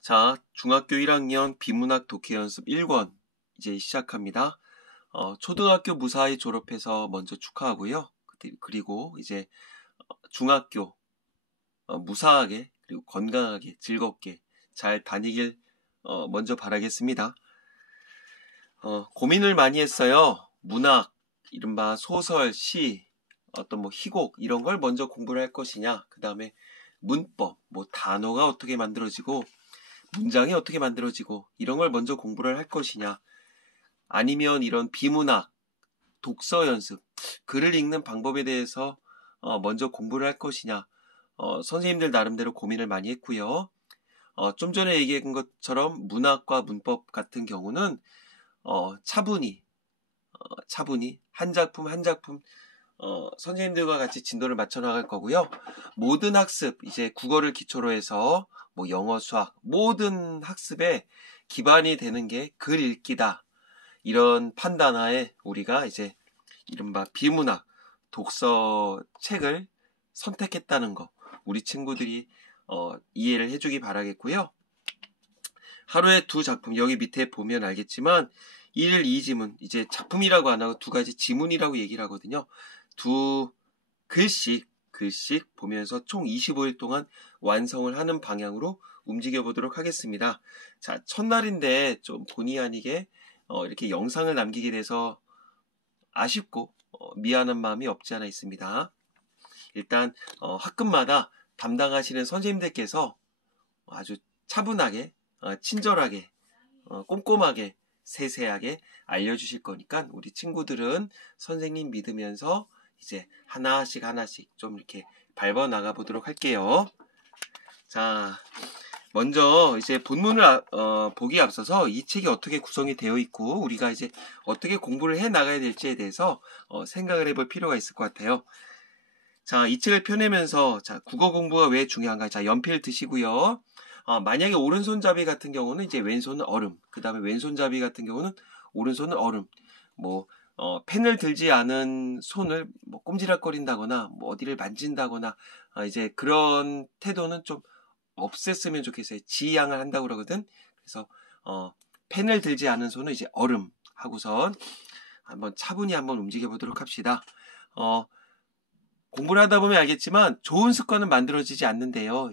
자, 중학교 1학년 비문학 독해 연습 1권 이제 시작합니다. 초등학교 무사히 졸업해서 먼저 축하하고요. 그리고 이제 중학교 무사하게 그리고 건강하게 즐겁게 잘 다니길 먼저 바라겠습니다. 고민을 많이 했어요. 문학, 이른바 소설, 시, 어떤 희곡 이런 걸 먼저 공부를 할 것이냐, 그 다음에 문법, 단어가 어떻게 만들어지고 문장이 어떻게 만들어지고 이런 걸 먼저 공부를 할 것이냐, 아니면 이런 비문학, 독서 연습, 글을 읽는 방법에 대해서 먼저 공부를 할 것이냐, 선생님들 나름대로 고민을 많이 했고요. 좀 전에 얘기한 것처럼 문학과 문법 같은 경우는 차분히 한 작품 한 작품 선생님들과 같이 진도를 맞춰 나갈 거고요. 모든 학습, 이제 국어를 기초로 해서 영어, 수학 모든 학습에 기반이 되는 게 글 읽기다. 이런 판단하에 우리가 이제 이른바 비문학 독서 책을 선택했다는 거, 우리 친구들이 이해를 해주기 바라겠고요. 하루에 2작품, 여기 밑에 보면 알겠지만 1, 2지문, 이제 작품이라고 안 하고 2가지 지문이라고 얘기를 하거든요. 2글씩 보면서 총 25일 동안 완성을 하는 방향으로 움직여 보도록 하겠습니다. 자, 첫날인데 좀 본의 아니게 이렇게 영상을 남기게 돼서 아쉽고 미안한 마음이 없지 않아 있습니다. 일단 학급마다 담당하시는 선생님들께서 아주 차분하게, 친절하게, 꼼꼼하게, 세세하게 알려주실 거니까 우리 친구들은 선생님 믿으면서 이제 하나씩 좀 이렇게 밟아 나가 보도록 할게요. 자, 먼저 이제 본문을 보기에 앞서서 이 책이 어떻게 구성이 되어 있고 우리가 이제 어떻게 공부를 해 나가야 될지에 대해서 생각을 해볼 필요가 있을 것 같아요. 자, 이 책을 펴내면서 자, 국어 공부가 왜 중요한가? 자, 연필 드시고요. 만약에 오른손잡이 같은 경우는 이제 왼손은 얼음, 그 다음에 왼손잡이 같은 경우는 오른손은 얼음. 펜을 들지 않은 손을 꼼지락거린다거나 어디를 만진다거나 이제 그런 태도는 좀 없앴으면 좋겠어요. 지양을 한다고 그러거든. 그래서 펜을 들지 않은 손은 이제 얼음 하고선 한번 차분히 한번 움직여 보도록 합시다. 공부를 하다 보면 알겠지만 좋은 습관은 만들어지지 않는데요.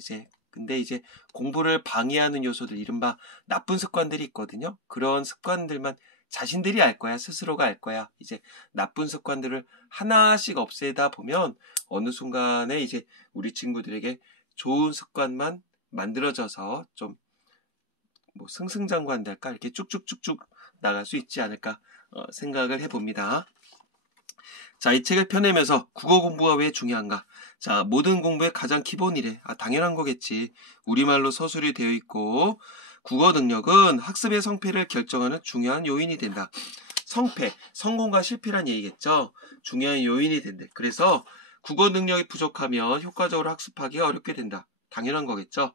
근데 이제 공부를 방해하는 요소들, 이른바 나쁜 습관들이 있거든요. 그런 습관들만 자신들이 알 거야. 스스로가 알 거야. 이제 나쁜 습관들을 하나씩 없애다 보면 어느 순간에 이제 우리 친구들에게 좋은 습관만 만들어져서 좀 승승장구한달까, 이렇게 쭉쭉쭉쭉 나갈 수 있지 않을까 생각을 해봅니다. 자, 이 책을 펴내면서 국어 공부가 왜 중요한가? 자, 모든 공부의 가장 기본이래. 당연한 거겠지. 우리말로 서술이 되어 있고 국어 능력은 학습의 성패를 결정하는 중요한 요인이 된다. 성패, 성공과 실패란 얘기겠죠. 중요한 요인이 된대. 그래서 국어 능력이 부족하면 효과적으로 학습하기가 어렵게 된다. 당연한 거겠죠.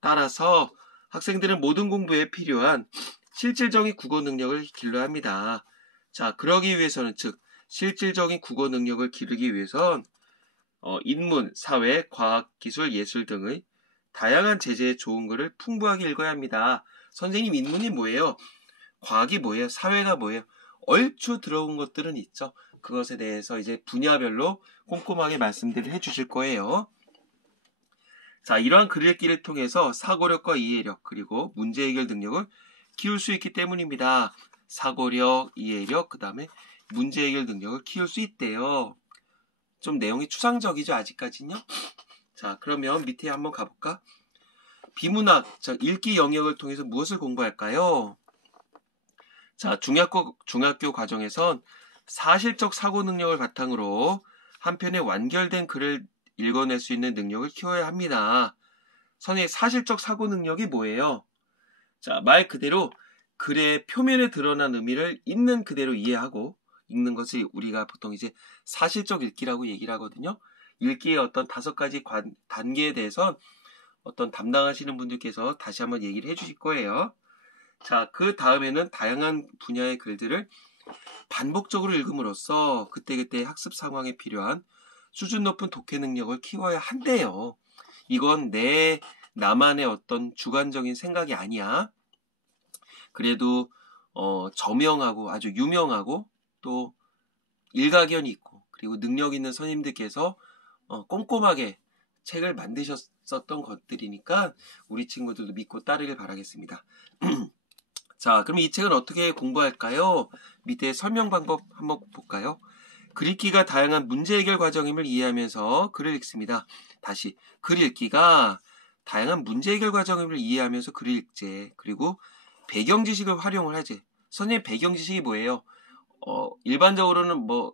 따라서 학생들은 모든 공부에 필요한 실질적인 국어 능력을 길러야 합니다. 자, 그러기 위해서는 즉 실질적인 국어 능력을 기르기 위해선 인문, 사회, 과학, 기술, 예술 등의 다양한 제재의 좋은 글을 풍부하게 읽어야 합니다. 선생님, 인문이 뭐예요? 과학이 뭐예요? 사회가 뭐예요? 얼추 들어온 것들은 있죠. 그것에 대해서 이제 분야별로 꼼꼼하게 말씀들을 해주실 거예요. 자, 이러한 글 읽기를 통해서 사고력과 이해력 그리고 문제 해결 능력을 키울 수 있기 때문입니다. 사고력, 이해력, 그 다음에 문제 해결 능력을 키울 수 있대요. 좀 내용이 추상적이죠, 아직까지는요. 자, 그러면 밑에 한번 가볼까? 비문학, 자, 읽기 영역을 통해서 무엇을 공부할까요? 자, 중학교 과정에선 사실적 사고 능력을 바탕으로 한 편의 완결된 글을 읽어낼 수 있는 능력을 키워야 합니다. 선생님, 사실적 사고 능력이 뭐예요? 자, 말 그대로 글의 표면에 드러난 의미를 있는 그대로 이해하고 읽는 것이 우리가 보통 이제 사실적 읽기라고 얘기를 하거든요. 읽기의 어떤 5가지 단계에 대해서 어떤 담당하시는 분들께서 다시 한번 얘기를 해주실 거예요. 자, 그 다음에는 다양한 분야의 글들을 반복적으로 읽음으로써 그때그때 학습 상황에 필요한 수준 높은 독해 능력을 키워야 한대요. 이건 내 나만의 어떤 주관적인 생각이 아니야. 그래도 저명하고 아주 유명하고 또 일가견이 있고 그리고 능력 있는 선생님들께서 꼼꼼하게 책을 만드셨었던 것들이니까 우리 친구들도 믿고 따르길 바라겠습니다. 자, 그럼 이 책은 어떻게 공부할까요? 밑에 설명 방법 한번 볼까요? 글 읽기가 다양한 문제 해결 과정임을 이해하면서 글을 읽습니다. 다시, 글 읽기가 다양한 문제 해결 과정임을 이해하면서 글을 읽재. 그리고 배경 지식을 활용을 하재. 선생님 배경 지식이 뭐예요? 일반적으로는 뭐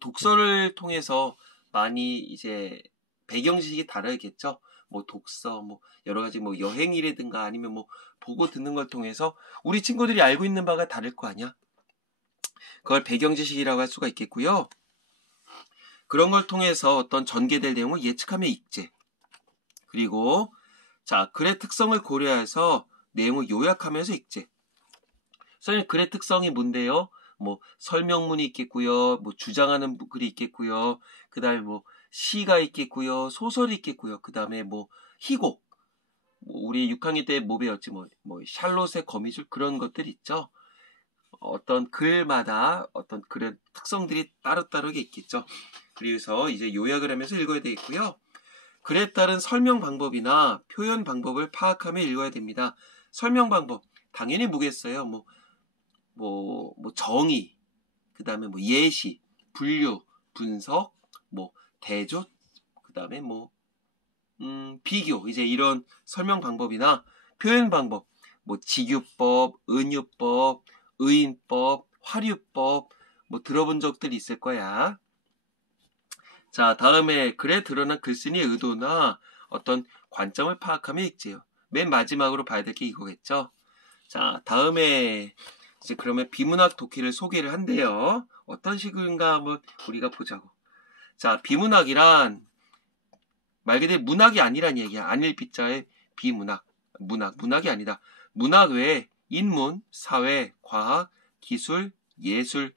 독서를 통해서 많이 이제 배경 지식이 다르겠죠. 뭐 독서, 뭐 여러 가지 뭐 여행이라든가 아니면 뭐 보고 듣는 걸 통해서 우리 친구들이 알고 있는 바가 다를 거 아니야? 그걸 배경 지식이라고 할 수가 있겠고요. 그런 걸 통해서 어떤 전개될 내용을 예측하며 읽재. 그리고 자, 글의 특성을 고려해서 내용을 요약하면서 읽재. 선생님, 글의 특성이 뭔데요? 뭐 설명문이 있겠고요. 뭐 주장하는 글이 있겠고요. 그다음에 뭐 시가 있겠고요. 소설이 있겠고요. 그다음에 뭐 희곡. 뭐 우리 6학년 때 뭐 배웠지? 뭐 샬롯의 거미줄 그런 것들 있죠. 어떤 글마다 어떤 글의 특성들이 따로따르게 있겠죠. 그래서 이제 요약을 하면서 읽어야 되겠고요. 글에 따른 설명 방법이나 표현 방법을 파악하며 읽어야 됩니다. 설명 방법 당연히 뭐겠어요? 뭐 정의, 그 다음에 뭐 예시, 분류, 분석, 뭐 대조, 그 다음에 뭐 비교, 이제 이런 설명 방법이나 표현 방법, 뭐 직유법, 은유법, 의인법, 화류법, 뭐 들어본 적들이 있을 거야. 자, 다음에 글에 드러난 글쓴이의 의도나 어떤 관점을 파악하며 읽지요. 맨 마지막으로 봐야 될 게 이거겠죠. 자, 다음에 이제 그러면 비문학 독해를 소개를 한대요. 어떤 식인가 한번 우리가 보자고. 자, 비문학이란 말 그대로 문학이 아니란 얘기야. 안일비자의 비문학. 문학이 아니다. 문학 외에 인문, 사회, 과학, 기술, 예술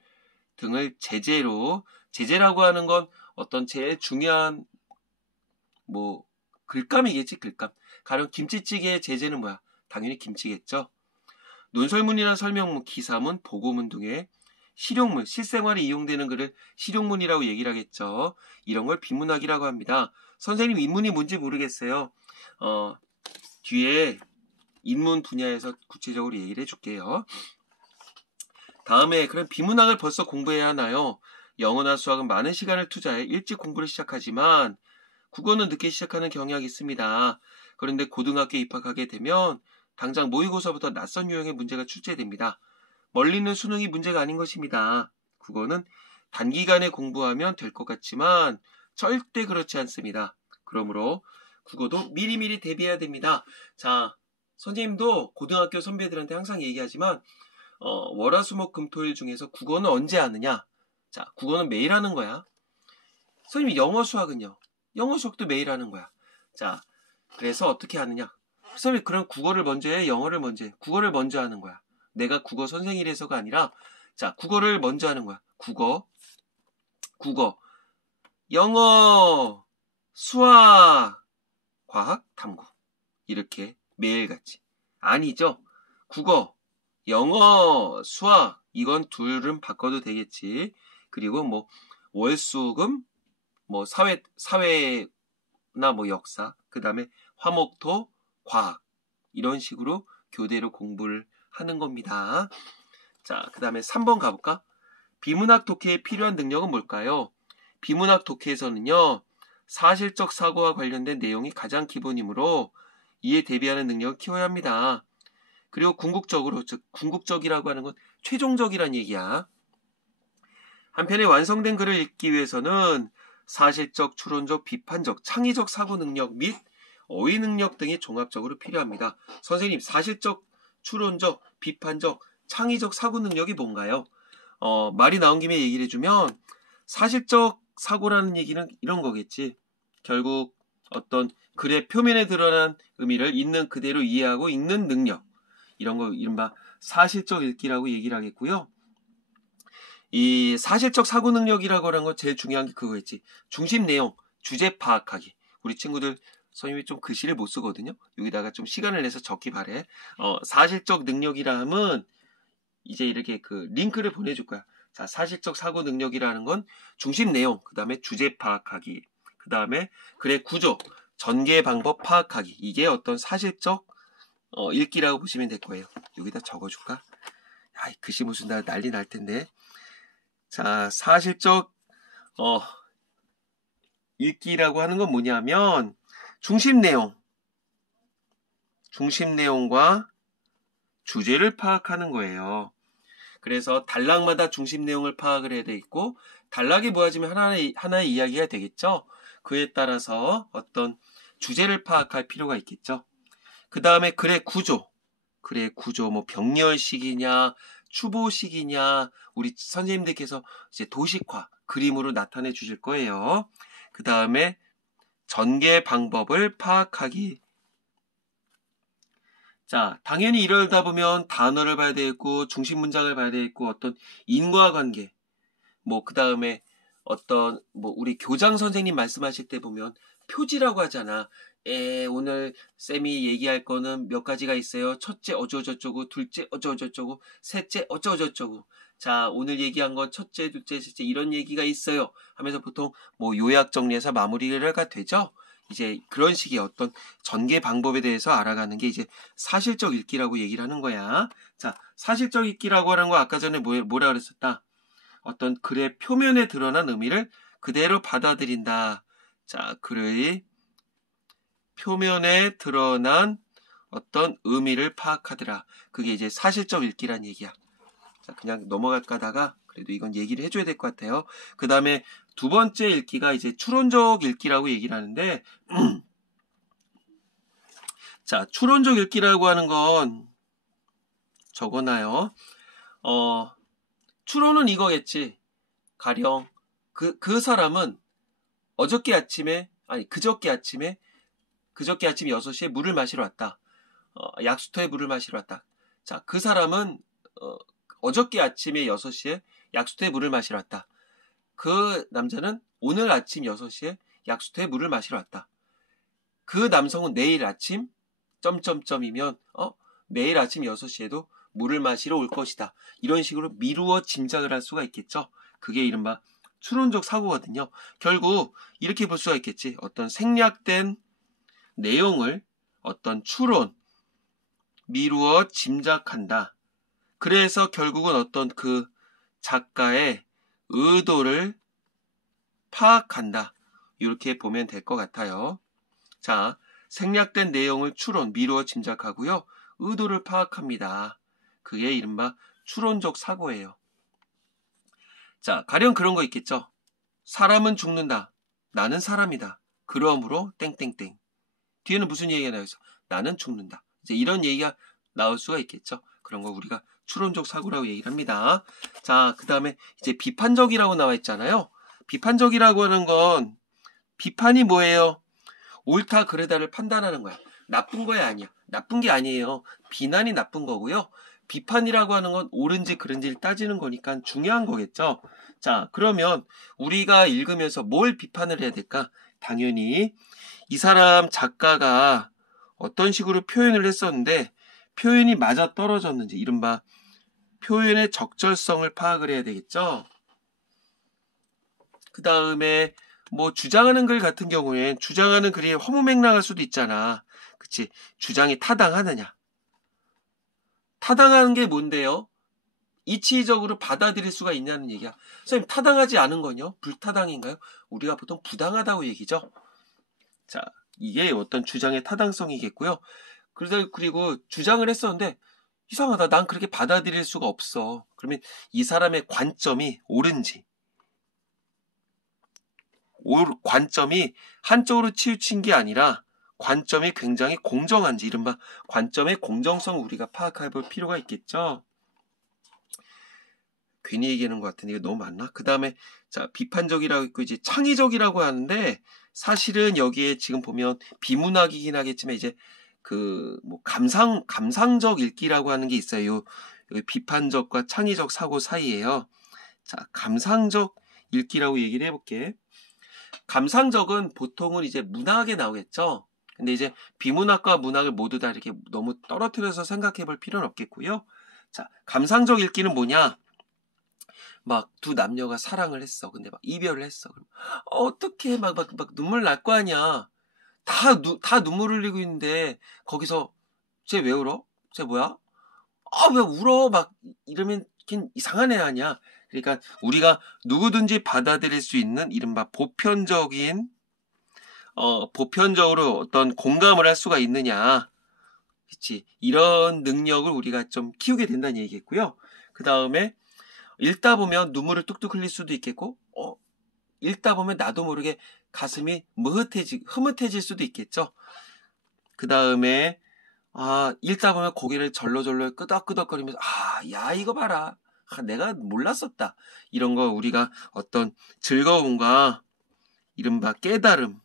등을 제재라고 하는 건 어떤 제일 중요한 뭐 글감이겠지, 글감. 가령 김치찌개의 제재는 뭐야? 당연히 김치겠죠. 논설문이나 설명문, 기사문, 보고문 등의 실용문, 실생활에 이용되는 글을 실용문이라고 얘기를 하겠죠. 이런 걸 비문학이라고 합니다. 선생님 인문이 뭔지 모르겠어요. 뒤에 인문 분야에서 구체적으로 얘기를 해줄게요. 다음에 그럼 비문학을 벌써 공부해야 하나요? 영어나 수학은 많은 시간을 투자해 일찍 공부를 시작하지만 국어는 늦게 시작하는 경향이 있습니다. 그런데 고등학교에 입학하게 되면 당장 모의고사부터 낯선 유형의 문제가 출제됩니다. 멀리는 수능이 문제가 아닌 것입니다. 국어는 단기간에 공부하면 될 것 같지만 절대 그렇지 않습니다. 그러므로 국어도 미리미리 대비해야 됩니다. 자, 선생님도 고등학교 선배들한테 항상 얘기하지만 월화수목금토일 중에서 국어는 언제 하느냐? 자, 국어는 매일 하는 거야. 선생님 영어 수학은요? 영어 수학도 매일 하는 거야. 자, 그래서 어떻게 하느냐? 선생님 그럼 국어를 먼저 해? 영어를 먼저 해? 국어를 먼저 하는 거야. 내가 국어 선생이라서가 아니라 자, 국어를 먼저 하는 거야. 국어, 영어, 수학, 과학, 탐구 이렇게 매일같이. 아니죠. 국어, 영어, 수학 이건 둘은 바꿔도 되겠지. 그리고 뭐 월수금, 뭐 사회나 뭐 역사, 그 다음에 화목토, 과학 이런 식으로 교대로 공부를 하는 겁니다. 자, 그 다음에 3번 가볼까? 비문학 독해에 필요한 능력은 뭘까요? 비문학 독해에서는요, 사실적 사고와 관련된 내용이 가장 기본이므로 이에 대비하는 능력을 키워야 합니다. 그리고 궁극적으로, 즉 궁극적이라고 하는 건 최종적이란 얘기야. 한편에 완성된 글을 읽기 위해서는 사실적, 추론적, 비판적, 창의적 사고 능력 및 어휘 능력 등이 종합적으로 필요합니다. 선생님, 사실적, 추론적, 비판적, 창의적 사고 능력이 뭔가요? 말이 나온 김에 얘기를 해주면 사실적 사고라는 얘기는 이런 거겠지. 결국 어떤 글의 표면에 드러난 의미를 있는 그대로 이해하고 읽는 능력. 이런 거 이른바 사실적 읽기라고 얘기를 하겠고요. 이 사실적 사고 능력이라고 하는 건 제일 중요한 게 그거겠지. 중심 내용, 주제 파악하기. 우리 친구들 선생님이 좀 글씨를 못 쓰거든요. 여기다가 좀 시간을 내서 적기 바래. 사실적 능력이라 함은 이제 이렇게 그 링크를 보내줄 거야. 자, 사실적 사고 능력이라는 건 중심 내용, 그 다음에 주제 파악하기, 그 다음에 글의 구조, 전개 방법 파악하기. 이게 어떤 사실적 읽기라고 보시면 될 거예요. 여기다 적어줄까? 야, 글씨 못 쓴다 난리 날 텐데. 자, 사실적 읽기라고 하는 건 뭐냐면 중심 내용과 주제를 파악하는 거예요. 그래서 단락마다 중심 내용을 파악을 해야 돼 있고 단락이 모아지면 하나의 이야기가 되겠죠. 그에 따라서 어떤 주제를 파악할 필요가 있겠죠. 그 다음에 글의 구조, 뭐 병렬식이냐 추보식이냐 우리 선생님들께서 이제 도식화 그림으로 나타내 주실 거예요. 그 다음에 전개 방법을 파악하기. 자, 당연히 이러다 보면 단어를 봐야 되겠고 중심 문장을 봐야 되겠고 어떤 인과관계 뭐 그 다음에 어떤 뭐 우리 교장 선생님 말씀하실 때 보면 표지라고 하잖아. 오늘 쌤이 얘기할 거는 몇 가지가 있어요. 첫째 어쩌고저쩌고, 둘째 어쩌고저쩌고, 셋째 어쩌고저쩌고. 자, 오늘 얘기한 건 첫째, 둘째, 셋째 이런 얘기가 있어요. 하면서 보통 뭐 요약 정리해서 마무리가 되죠. 이제 그런 식의 어떤 전개 방법에 대해서 알아가는 게 이제 사실적 읽기라고 얘기를 하는 거야. 자, 사실적 읽기라고 하는 거 아까 전에 뭐라 그랬었다? 어떤 글의 표면에 드러난 의미를 그대로 받아들인다. 자, 글의 표면에 드러난 어떤 의미를 파악하더라. 그게 이제 사실적 읽기란 얘기야. 자, 그냥 넘어가다가 그래도 이건 얘기를 해줘야 될 것 같아요. 그 다음에 두 번째 읽기가 이제 추론적 읽기라고 얘기를 하는데 자, 추론적 읽기라고 하는 건 적어놔요. 추론은 이거겠지. 가령 그 사람은 그저께 아침 6시에 물을 마시러 왔다. 약수터에 물을 마시러 왔다. 자, 그 사람은 어저께 아침에 6시에 약수터에 물을 마시러 왔다. 그 남자는 오늘 아침 6시에 약수터에 물을 마시러 왔다. 그 남성은 내일 아침 점점점이면 내일 아침 6시에도 물을 마시러 올 것이다. 이런 식으로 미루어 짐작을 할 수가 있겠죠. 그게 이른바 추론적 사고거든요. 결국 이렇게 볼 수가 있겠지. 어떤 생략된 내용을 어떤 추론, 미루어 짐작한다. 그래서 결국은 어떤 그 작가의 의도를 파악한다. 이렇게 보면 될 것 같아요. 자, 생략된 내용을 추론, 미루어 짐작하고요. 의도를 파악합니다. 그게 이른바 추론적 사고예요. 자, 가령 그런 거 있겠죠. 사람은 죽는다. 나는 사람이다. 그러므로 땡땡땡. 뒤에는 무슨 얘기가 나와있어? 나는 죽는다. 이제 이런 얘기가 나올 수가 있겠죠. 그런 거 우리가 추론적 사고라고 얘기를 합니다. 자, 그 다음에 이제 비판적이라고 나와 있잖아요. 비판적이라고 하는 건 비판이 뭐예요? 옳다 그르다를 판단하는 거야. 나쁜 거야 아니야. 나쁜 게 아니에요. 비난이 나쁜 거고요. 비판이라고 하는 건 옳은지 그른지를 따지는 거니까 중요한 거겠죠. 자, 그러면 우리가 읽으면서 뭘 비판을 해야 될까? 당연히 이 사람 작가가 어떤 식으로 표현을 했었는데 표현이 맞아 떨어졌는지 이른바 표현의 적절성을 파악을 해야 되겠죠. 그 다음에 뭐 주장하는 글 같은 경우엔 주장하는 글이 허무맹랑할 수도 있잖아. 그치? 주장이 타당하느냐. 타당한 게 뭔데요? 이치적으로 받아들일 수가 있냐는 얘기야. 선생님 타당하지 않은 건요? 불타당인가요? 우리가 보통 부당하다고 얘기죠. 자, 이게 어떤 주장의 타당성이겠고요. 그리고 주장을 했었는데 이상하다. 난 그렇게 받아들일 수가 없어. 그러면 이 사람의 관점이 옳은지 관점이 한쪽으로 치우친 게 아니라 관점이 굉장히 공정한지 이른바 관점의 공정성을 우리가 파악해 볼 필요가 있겠죠. 괜히 얘기하는 것 같은데 이거 너무 많나? 그 다음에 자 비판적이라고 있고 이제 창의적이라고 하는데 사실은 여기에 지금 보면 비문학이긴 하겠지만 이제 그 뭐 감상적 읽기라고 하는 게 있어요. 여기 비판적과 창의적 사고 사이에요. 자, 감상적 읽기라고 얘기를 해볼게. 감상적은 보통은 이제 문학에 나오겠죠. 근데 이제 비문학과 문학을 모두 다 이렇게 너무 떨어뜨려서 생각해 볼 필요는 없겠고요. 자, 감상적 읽기는 뭐냐? 막 두 남녀가 사랑을 했어. 근데 막 이별을 했어. 그럼 어떻게 막 눈물 날 거 아니야. 다 눈물 흘리고 있는데 거기서 쟤 왜 울어? 쟤 뭐야? 아, 왜 울어? 막 이러면 걘 이상한 애 아니야. 그러니까 우리가 누구든지 받아들일 수 있는 이른바 보편적으로 어떤 공감을 할 수가 있느냐. 그치. 이런 능력을 우리가 좀 키우게 된다는 얘기겠고요. 그 다음에 읽다 보면 눈물을 뚝뚝 흘릴 수도 있겠고, 읽다 보면 나도 모르게 가슴이 흐뭇해질 수도 있겠죠. 그 다음에, 읽다 보면 고개를 절로절로 끄덕끄덕거리면서, 야, 이거 봐라. 내가 몰랐었다. 이런 거 우리가 어떤 즐거움과 이른바 깨달음을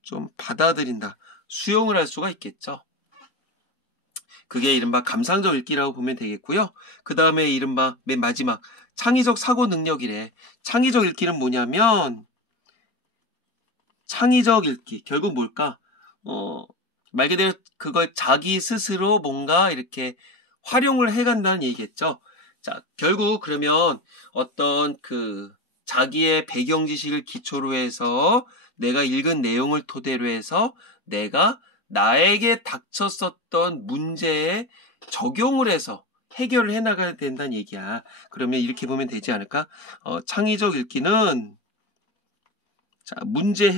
좀 받아들인다. 수용을 할 수가 있겠죠. 그게 이른바 감상적 읽기라고 보면 되겠고요. 그 다음에 이른바 맨 마지막 창의적 사고 능력이래. 창의적 읽기는 뭐냐면 창의적 읽기 결국 뭘까? 말 그대로 그걸 자기 스스로 뭔가 이렇게 활용을 해간다는 얘기겠죠. 자, 결국 그러면 어떤 자기의 배경 지식을 기초로 해서 내가 읽은 내용을 토대로 해서 내가 나에게 닥쳤었던 문제에 적용을 해서 해결을 해나가야 된다는 얘기야. 그러면 이렇게 보면 되지 않을까? 창의적 읽기는 문제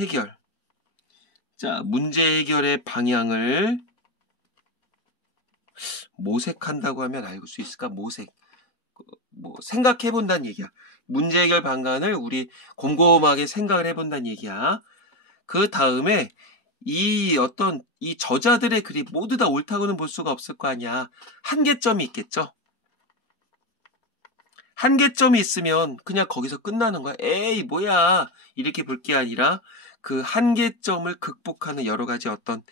해결의 방향을 모색한다고 하면 알 수 있을까? 생각해 본다는 얘기야. 문제 해결 방안을 우리 곰곰하게 생각을 해본다는 얘기야. 그 다음에 이 저자들의 글이 모두 다 옳다고는 볼 수가 없을 거 아니야. 한계점이 있겠죠. 한계점이 있으면 그냥 거기서 끝나는 거야. 에이, 뭐야. 이렇게 볼 게 아니라 그 한계점을 극복하는 여러 가지 어떤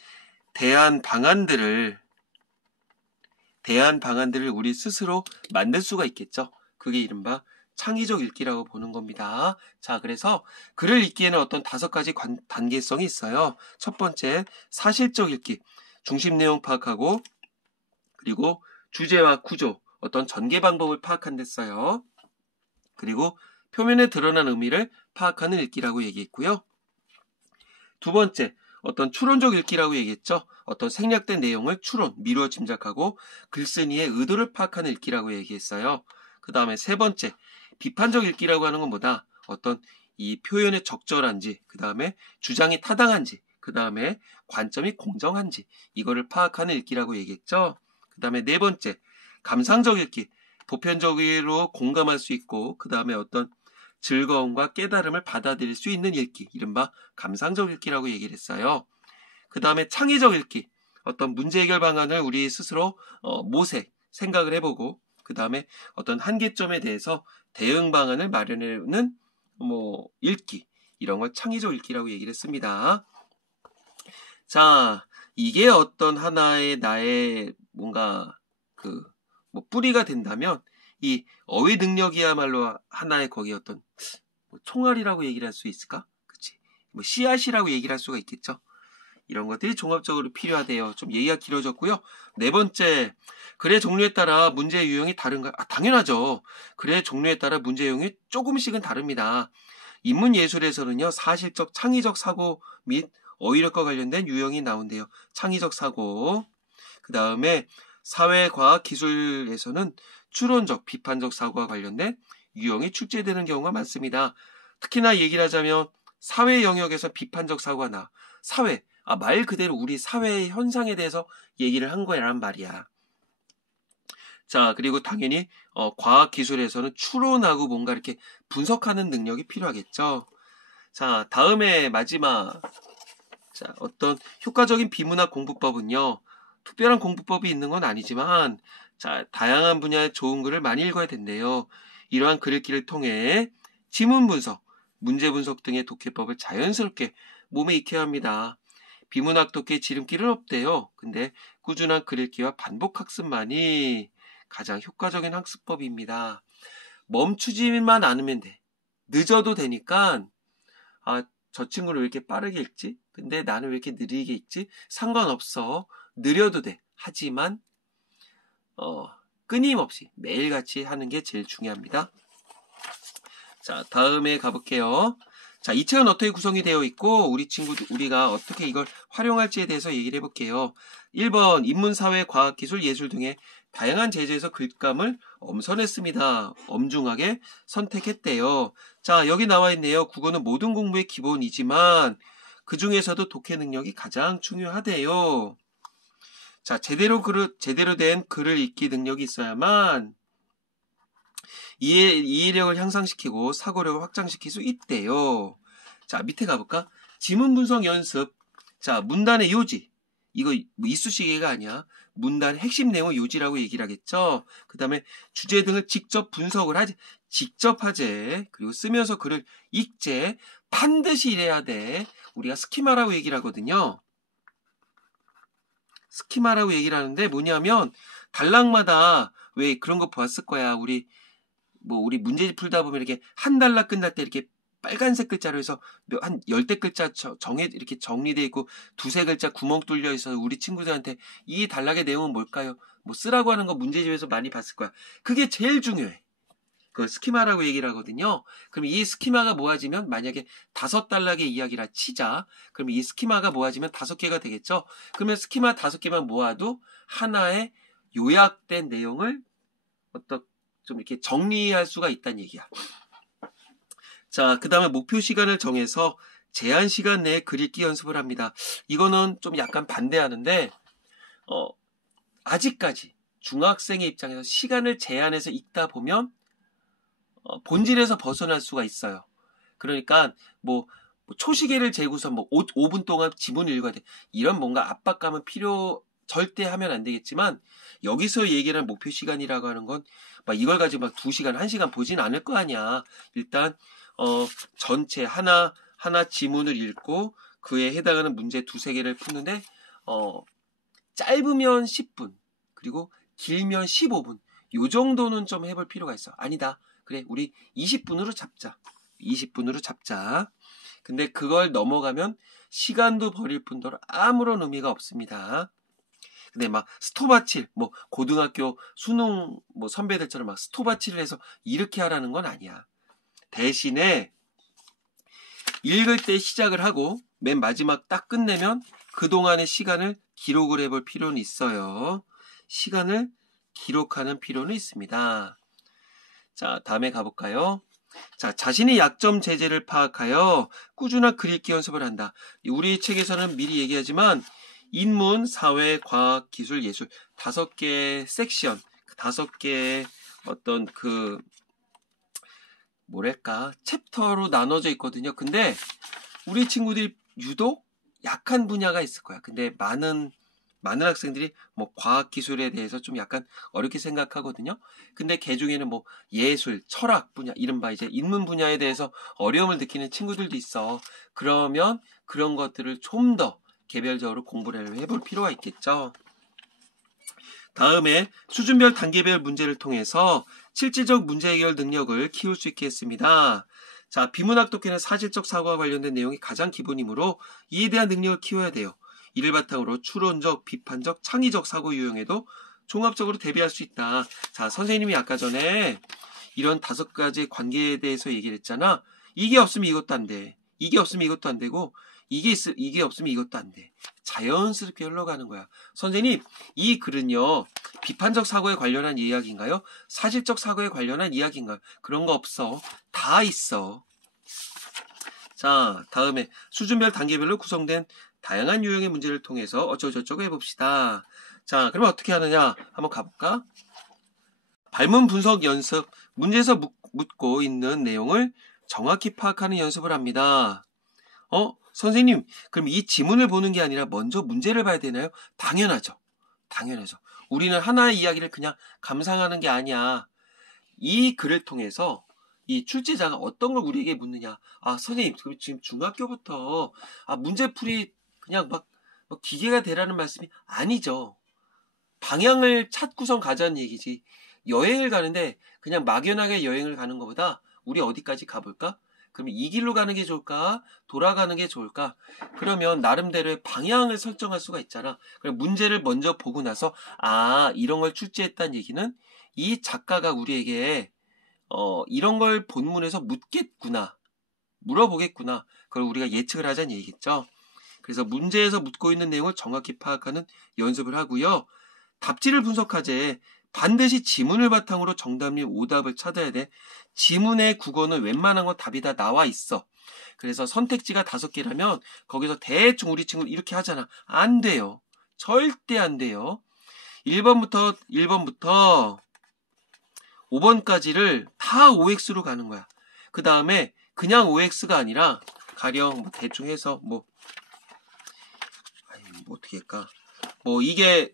대안 방안들을 우리 스스로 만들 수가 있겠죠. 그게 이른바 창의적 읽기라고 보는 겁니다. 자, 그래서 글을 읽기에는 어떤 5가지 단계성이 있어요. 첫 번째, 사실적 읽기. 중심 내용 파악하고, 그리고 주제와 구조, 어떤 전개 방법을 파악한 데 써요. 그리고 표면에 드러난 의미를 파악하는 읽기라고 얘기했고요. 두 번째, 어떤 추론적 읽기라고 얘기했죠. 어떤 생략된 내용을 미루어 짐작하고 글쓴이의 의도를 파악하는 읽기라고 얘기했어요. 그 다음에 세 번째, 비판적 읽기라고 하는 건 뭐다? 어떤 이 표현의 적절한지, 그 다음에 주장이 타당한지, 그 다음에 관점이 공정한지, 이거를 파악하는 읽기라고 얘기했죠. 그 다음에 네 번째, 감상적 읽기, 보편적으로 공감할 수 있고, 그 다음에 어떤 즐거움과 깨달음을 받아들일 수 있는 읽기, 이른바 감상적 읽기라고 얘기를 했어요. 그 다음에 창의적 읽기, 어떤 문제 해결 방안을 우리 스스로 생각을 해보고, 그 다음에 어떤 한계점에 대해서 대응 방안을 마련해내는 읽기, 이런 걸 창의적 읽기라고 얘기를 했습니다. 자, 이게 어떤 하나의 나의 뭔가 뿌리가 된다면 이 어휘 능력이야말로 하나의 거기 어떤 총알이라고 얘기를 할 수 있을까? 그치? 씨앗이라고 얘기를 할 수가 있겠죠. 이런 것들이 종합적으로 필요하대요. 좀 얘기가 길어졌고요. 네 번째, 글의 종류에 따라 문제의 유형이 다른가? 당연하죠. 글의 종류에 따라 문제 유형이 조금씩은 다릅니다. 인문예술에서는요, 사실적, 창의적 사고 및 어휘력과 관련된 유형이 나온대요. 창의적 사고. 그 다음에 사회과학 기술에서는 추론적, 비판적 사고와 관련된 유형이 출제되는 경우가 많습니다. 특히나 얘기를 하자면 사회 영역에서 비판적 사고가 나. 말 그대로 우리 사회의 현상에 대해서 얘기를 한 거란 말이야. 자, 그리고 당연히 과학 기술에서는 추론하고 뭔가 이렇게 분석하는 능력이 필요하겠죠. 자, 다음에 마지막. 자, 어떤 효과적인 비문학 공부법은요. 특별한 공부법이 있는 건 아니지만 다양한 분야의 좋은 글을 많이 읽어야 된대요. 이러한 글 읽기를 통해 지문 분석, 문제 분석 등의 독해법을 자연스럽게 몸에 익혀야 합니다. 비문학 독해 지름길은 없대요. 근데 꾸준한 글 읽기와 반복 학습만이 가장 효과적인 학습법입니다. 멈추지만 않으면 돼. 늦어도 되니까 저 친구는 왜 이렇게 빠르게 읽지? 근데 나는 왜 이렇게 느리게 읽지? 상관없어. 느려도 돼. 하지만 끊임없이 매일같이 하는 게 제일 중요합니다. 자, 다음에 가볼게요. 자, 이 책은 어떻게 구성이 되어 있고 우리가 어떻게 이걸 활용할지에 대해서 얘기를 해볼게요. 1번 인문사회, 과학기술, 예술 등의 다양한 재주에서 글감을 엄선했습니다. 엄중하게 선택했대요. 자, 여기 나와 있네요. 국어는 모든 공부의 기본이지만 그 중에서도 독해 능력이 가장 중요하대요. 자, 제대로 된 글을 읽기 능력이 있어야만 이해력을 향상시키고 사고력을 확장시킬 수 있대요. 자, 밑에 가볼까? 지문 분석 연습. 자, 문단의 요지. 이거 뭐 이쑤시개가 아니야. 문단의 핵심 내용을 요지라고 얘기를 하겠죠. 그 다음에 주제 등을 직접 분석을 하지. 직접 하재. 그리고 쓰면서 글을 읽재. 반드시 이래야 돼. 우리가 스키마라고 얘기를 하거든요. 스키마라고 얘기를 하는데 뭐냐면 단락마다 왜 그런 거 보았을 거야. 우리 문제집 풀다 보면 이렇게 한 단락 끝날 때 이렇게 빨간색 글자로 해서 한 10대 글자 이렇게 정리되어 있고 두세 글자 구멍 뚫려 있어서 우리 친구들한테 이 단락의 내용은 뭘까요? 뭐 쓰라고 하는 거 문제집에서 많이 봤을 거야. 그게 제일 중요해. 그 스키마라고 얘기를 하거든요. 그럼 이 스키마가 모아지면 만약에 5단락의 이야기라 치자. 그럼 이 스키마가 모아지면 5개가 되겠죠. 그러면 스키마 5개만 모아도 하나의 요약된 내용을 좀 이렇게 정리할 수가 있다는 얘기야. 자, 그 다음에 목표 시간을 정해서 제한 시간 내에 글 읽기 연습을 합니다. 이거는 좀 약간 반대하는데 아직까지 중학생의 입장에서 시간을 제한해서 읽다 보면 본질에서 벗어날 수가 있어요. 그러니까 초시계를 재고서 5분 동안 지문을 읽어야 돼. 이런 뭔가 압박감은 절대 하면 안 되겠지만 여기서 얘기하는 목표 시간이라고 하는 건 이걸 가지고 2시간, 1시간 보진 않을 거 아니야. 일단 전체 하나 지문을 읽고 그에 해당하는 문제 2-3개를 푸는데 짧으면 10분 그리고 길면 15분 요 정도는 좀 해볼 필요가 있어. 아니다. 그래 우리 20분으로 잡자. 20분으로 잡자. 근데 그걸 넘어가면 시간도 버릴 뿐더러 아무런 의미가 없습니다. 근데 스토바칠, 고등학교 수능 선배들처럼 스토바칠을 해서 이렇게 하라는 건 아니야. 대신에 읽을 때 시작을 하고 맨 마지막 딱 끝내면 그동안의 시간을 기록을 해볼 필요는 있어요. 시간을 기록하는 필요는 있습니다. 자, 다음에 가볼까요? 자, 자신의 약점 제재를 파악하여 꾸준한 글 읽기 연습을 한다. 우리 책에서는 미리 얘기하지만 인문, 사회, 과학, 기술, 예술 5개의 섹션, 5개의 챕터로 나눠져 있거든요. 근데 우리 친구들이 유독 약한 분야가 있을 거야. 근데 많은 학생들이 과학, 기술에 대해서 좀 약간 어렵게 생각하거든요. 근데 그 중에는 예술, 철학 분야, 이른바 이제 인문 분야에 대해서 어려움을 느끼는 친구들도 있어. 그러면 그런 것들을 좀 더 개별적으로 공부를 해볼 필요가 있겠죠. 다음에 수준별 단계별 문제를 통해서 실질적 문제 해결 능력을 키울 수 있게 했습니다. 자, 비문학 독해는 사실적 사고와 관련된 내용이 가장 기본이므로 이에 대한 능력을 키워야 돼요. 이를 바탕으로 추론적, 비판적, 창의적 사고 유형에도 종합적으로 대비할 수 있다. 자, 선생님이 아까 전에 이런 5가지 관계에 대해서 얘기를 했잖아. 이게 없으면 이것도 안 돼. 이게 없으면 이것도 안 되고 이게 없으면 이것도 안 돼. 자연스럽게 흘러가는 거야. 선생님, 이 글은요, 비판적 사고에 관련한 이야기인가요? 사실적 사고에 관련한 이야기인가요? 그런 거 없어. 다 있어. 자, 다음에 수준별 단계별로 구성된 다양한 유형의 문제를 통해서 어쩌고저쩌고 해봅시다. 자, 그러면 어떻게 하느냐? 한번 가볼까? 발문 분석 연습, 문제에서 묻고 있는 내용을 정확히 파악하는 연습을 합니다. 선생님, 그럼 이 지문을 보는 게 아니라 먼저 문제를 봐야 되나요? 당연하죠. 우리는 하나의 이야기를 그냥 감상하는 게 아니야. 이 글을 통해서 이 출제자가 어떤 걸 우리에게 묻느냐. 선생님, 그럼 지금 중학교부터 문제풀이 그냥 기계가 되라는 말씀이 아니죠. 방향을 찾고선 가자는 얘기지. 여행을 가는데 그냥 막연하게 여행을 가는 것보다 우리 어디까지 가볼까? 그럼 이 길로 가는 게 좋을까? 돌아가는 게 좋을까? 그러면 나름대로의 방향을 설정할 수가 있잖아. 그럼 문제를 먼저 보고 나서 이런 걸 출제했다는 얘기는 이 작가가 우리에게 이런 걸 본문에서 묻겠구나. 물어보겠구나. 그걸 우리가 예측을 하자는 얘기겠죠. 그래서 문제에서 묻고 있는 내용을 정확히 파악하는 연습을 하고요. 답지를 분석하되 반드시 지문을 바탕으로 정답 및 오답을 찾아야 돼. 지문의 국어는 웬만한 건 답이 다 나와 있어. 그래서 선택지가 5개라면 거기서 대충 우리 친구 이렇게 하잖아. 안 돼요. 절대 안 돼요. 1번부터 5번까지를 다 OX로 가는 거야. 그 다음에 그냥 OX가 아니라 가령 뭐 대충 해서 어떻게 할까? 이게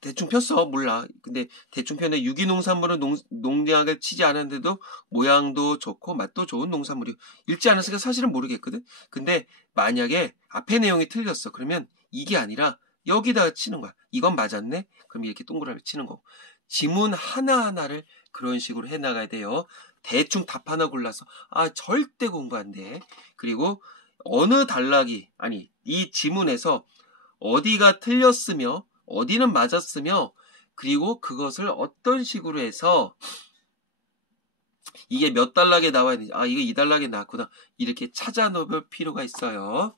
대충 폈어. 몰라. 근데 대충 폈는데 유기농산물은 농약을 치지 않았는데도 모양도 좋고 맛도 좋은 농산물이 읽지 않았으니까 사실은 모르겠거든. 근데 만약에 앞에 내용이 틀렸어. 그러면 이게 아니라 여기다가 치는 거야. 이건 맞았네? 그럼 이렇게 동그라미 치는 거고. 지문 하나하나를 그런 식으로 해나가야 돼요. 대충 답 하나 골라서 절대 공부 안 돼. 그리고 어느 단락이 이 지문에서 어디가 틀렸으며 어디는 맞았으며 그리고 그것을 어떤 식으로 해서 이게 몇 단락에 나와야 되지? 이거 2단락에 나왔구나. 이렇게 찾아 놓을 필요가 있어요.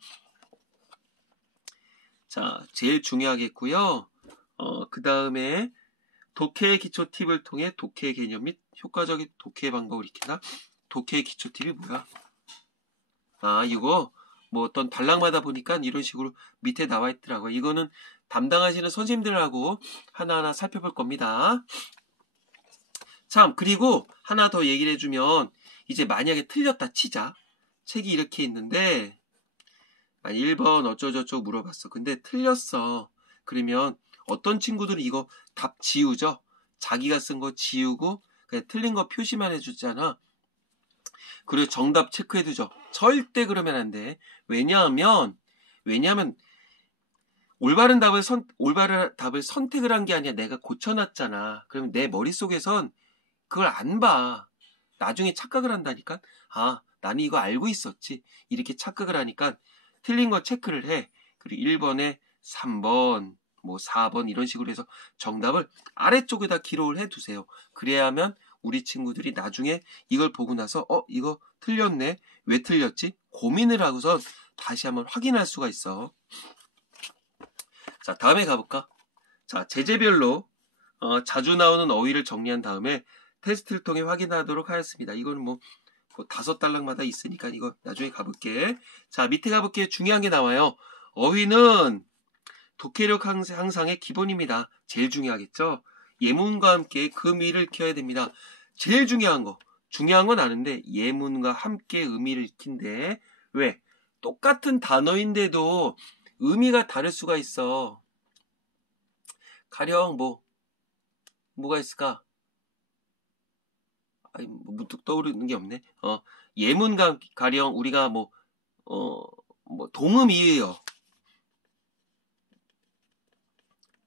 자, 제일 중요하겠고요. 그 다음에 독해의 기초 팁을 통해 독해 개념 및 효과적인 독해 방법을 익힌다. 독해의 기초 팁이 뭐야? 이거 어떤 단락마다 보니까 이런 식으로 밑에 나와 있더라고요. 이거는 담당하시는 선생님들하고 하나하나 살펴볼 겁니다. 참, 그리고 하나 더 얘기를 해주면 이제 만약에 틀렸다 치자. 책이 이렇게 있는데 1번 어쩌고저쩌고 물어봤어. 근데 틀렸어. 그러면 어떤 친구들은 이거 답 지우죠. 자기가 쓴 거 지우고 그냥 틀린 거 표시만 해주잖아. 그리고 정답 체크해두죠. 절대 그러면 안 돼. 왜냐하면 올바른 답을 선택을 한 게 아니라 내가 고쳐놨잖아. 그러면 내 머릿속에선 그걸 안 봐. 나중에 착각을 한다니까. 나는 이거 알고 있었지. 이렇게 착각을 하니까 틀린 거 체크를 해. 그리고 1번에 3번, 4번 이런 식으로 해서 정답을 아래쪽에다 기록을 해두세요. 그래야만 우리 친구들이 나중에 이걸 보고 나서 이거 틀렸네. 왜 틀렸지? 고민을 하고선 다시 한번 확인할 수가 있어. 자, 다음에 가볼까? 자, 제재별로 자주 나오는 어휘를 정리한 다음에 테스트를 통해 확인하도록 하였습니다. 이거는 5단락마다 있으니까 이거 나중에 가볼게. 자, 밑에 가볼게. 중요한 게 나와요. 어휘는 독해력 향상의 기본입니다. 제일 중요하겠죠? 예문과 함께 의미를 익혀야 됩니다. 제일 중요한 건 아는데 예문과 함께 의미를 익힌대. 왜? 똑같은 단어인데도 의미가 다를 수가 있어. 가령 뭐가 있을까? 문득 떠오르는 게 없네. 예문과 가령 우리가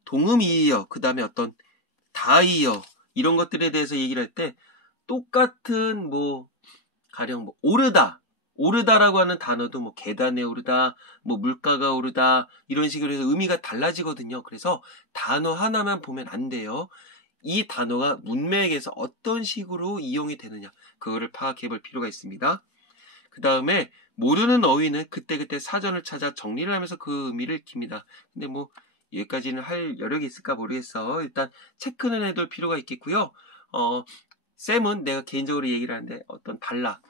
동음이의어, 그 다음에 어떤 다이어 이런 것들에 대해서 얘기를 할 때 똑같은 가령 오르다라고 하는 단어도 계단에 오르다, 물가가 오르다 이런 식으로 해서 의미가 달라지거든요. 그래서 단어 하나만 보면 안 돼요. 이 단어가 문맥에서 어떤 식으로 이용이 되느냐 그거를 파악해 볼 필요가 있습니다. 그 다음에 모르는 어휘는 그때그때 사전을 찾아 정리를 하면서 그 의미를 익힙니다. 근데 여기까지는 할 여력이 있을까 모르겠어. 일단 체크는 해둘 필요가 있겠고요. 쌤은 내가 개인적으로 얘기를 하는데 어떤 단락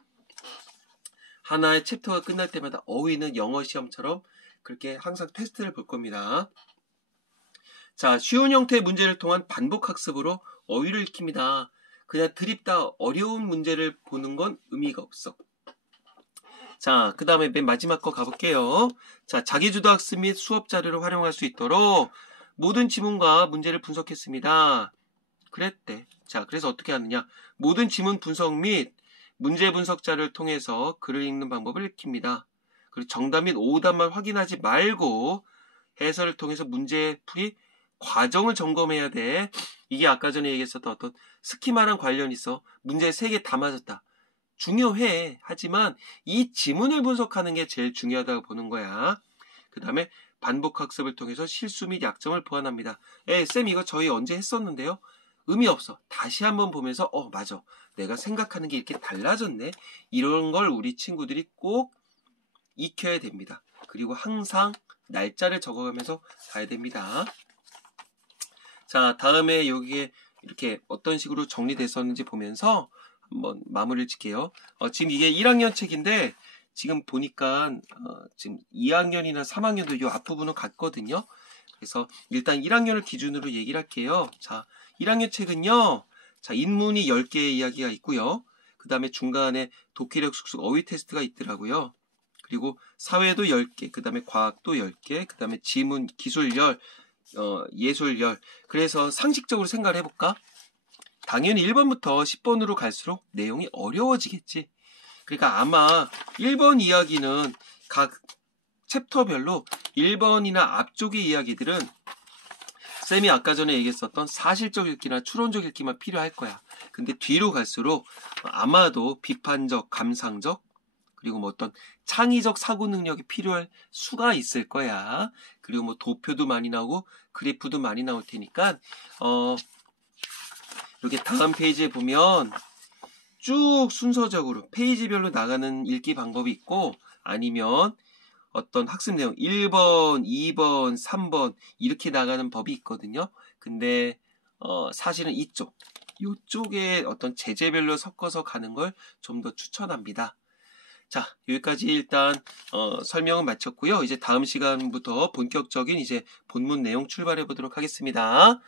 하나의 챕터가 끝날 때마다 어휘는 영어 시험처럼 그렇게 항상 테스트를 볼 겁니다. 자, 쉬운 형태의 문제를 통한 반복 학습으로 어휘를 익힙니다. 그냥 드립다 어려운 문제를 보는 건 의미가 없어. 자, 그 다음에 맨 마지막 거 가볼게요. 자, 자기주도 학습 및 수업 자료를 활용할 수 있도록 모든 지문과 문제를 분석했습니다. 그랬대. 자, 그래서 어떻게 하느냐. 모든 지문 분석 및 문제 분석 자료를 통해서 글을 읽는 방법을 익힙니다. 그리고 정답 및 오답만 확인하지 말고 해설을 통해서 문제 풀이 과정을 점검해야 돼. 이게 아까 전에 얘기했었던 어떤 스키마랑 관련이 있어. 문제 3개 다 맞았다. 중요해. 하지만 이 지문을 분석하는 게 제일 중요하다고 보는 거야. 그 다음에 반복학습을 통해서 실수 및 약점을 보완합니다. 쌤 이거 저희 언제 했었는데요? 의미 없어. 다시 한번 보면서 맞아. 내가 생각하는 게 이렇게 달라졌네. 이런 걸 우리 친구들이 꼭 익혀야 됩니다. 그리고 항상 날짜를 적어가면서 가야 됩니다. 자, 다음에 여기에 이렇게 어떤 식으로 정리됐었는지 보면서 한번 마무리를 짓게요. 지금 이게 1학년 책인데 지금 보니까 지금 2학년이나 3학년도 이 앞부분은 같거든요. 그래서 일단 1학년을 기준으로 얘기를 할게요. 자, 1학년 책은요. 자, 인문이 10개의 이야기가 있고요. 그 다음에 중간에 독해력 숙숙 어휘 테스트가 있더라고요. 그리고 사회도 10개, 그 다음에 과학도 10개, 그 다음에 지문, 기술 10, 예술 10. 그래서 상식적으로 생각을 해볼까? 당연히 1번부터 10번으로 갈수록 내용이 어려워지겠지. 그러니까 아마 1번 이야기는 각 챕터별로 1번이나 앞쪽의 이야기들은 쌤이 아까 전에 얘기했었던 사실적 읽기나 추론적 읽기만 필요할 거야. 근데 뒤로 갈수록 아마도 비판적, 감상적, 그리고 뭐 어떤 창의적 사고 능력이 필요할 수가 있을 거야. 그리고 뭐 도표도 많이 나오고 그래프도 많이 나올 테니까 이렇게 다음 페이지에 보면 쭉 순서적으로 페이지별로 나가는 읽기 방법이 있고 아니면 어떤 학습 내용 1번, 2번, 3번 이렇게 나가는 법이 있거든요. 근데 사실은 이쪽에 어떤 제재별로 섞어서 가는 걸 좀 더 추천합니다. 자, 여기까지 일단 설명은 마쳤고요. 이제 다음 시간부터 본격적인 이제 본문 내용 출발해 보도록 하겠습니다.